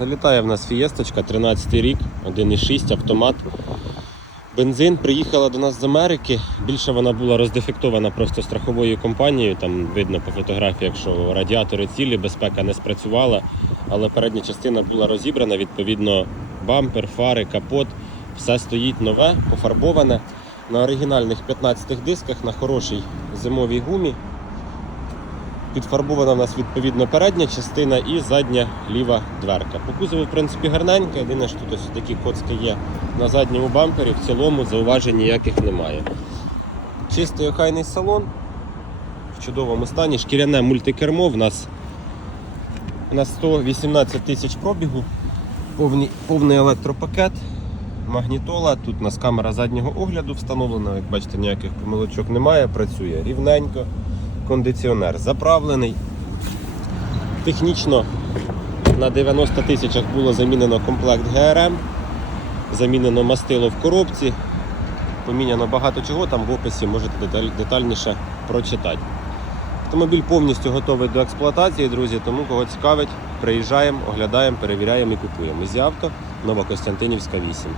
Залітає в нас фієсточка, 13 рік, 1,6 автомат. Бензин приїхала до нас з Америки. Більше вона була роздефектована просто страховою компанією. Там видно по фотографіях, що радіатори цілі, безпека не спрацювала, але передня частина була розібрана. Відповідно, бампер, фари, капот. Все стоїть нове, пофарбоване. На оригінальних 15 дисках, на хорошій зимовій гумі. Підфарбована в нас відповідно передня частина і задня ліва дверка. По кузову, в принципі, гарненька. Єдине, що тут ось такі коцки є на задньому бампері, в цілому зауважень ніяких немає. Чистий охайний салон в чудовому стані. Шкіряне мультикермо в нас на 118 тисяч пробігу, повний, повний електропакет, магнітола. Тут у нас камера заднього огляду встановлена. Як бачите, ніяких помилочок немає, працює рівненько кондиціонер заправлений. Технічно на 90 тисячах було замінено комплект ГРМ, замінено мастило в коробці, поміняно багато чого, там в описі можете детальніше прочитати. Автомобіль повністю готовий до експлуатації, друзі, тому кого цікавить, приїжджаємо, оглядаємо, перевіряємо і купуємо. Зі авто Новокостянтинівська 8.